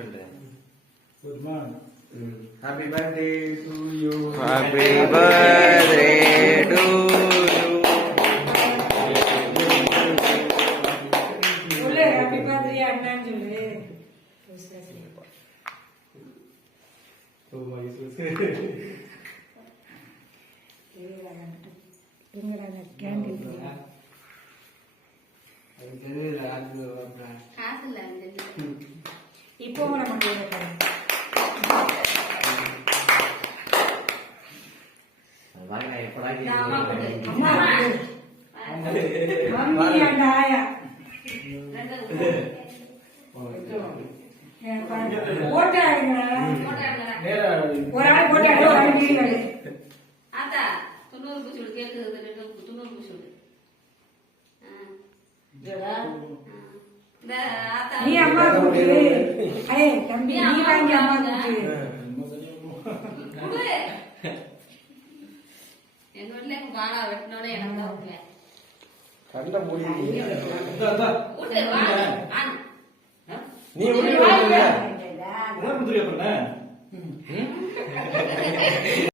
பண்றேன். Good morning. Happy birthday to you. Happy birthday to you. बोले happy birthday अन्ना जुले उसका से Oh my Jesus. तुम्हारा कैंडल இப்போ நம்ம கேட்கறோம் வாங்க எப்படா அம்மா மம்மி அங்க ஆயா போட்டா எடுங்க ஒரு ஆள் போட்டா ஒரு ஆள் வீடியோ எடு ஆத்தா 90 குசுடு கேக்குது 90 குசுடு இந்த ஆத்தா நீ அம்மா கூட்டி ஏய் தம்பி நீ வாங்கி அம்மா கூட்டி குடு எங்க வீட்ல வாடா வெட்டனோட எனக்கு தான் ஓகே கண்ட மூடி உடு வா நீ முடிவு பண்ணுங்க. என்ன புதுரியா பண்ண?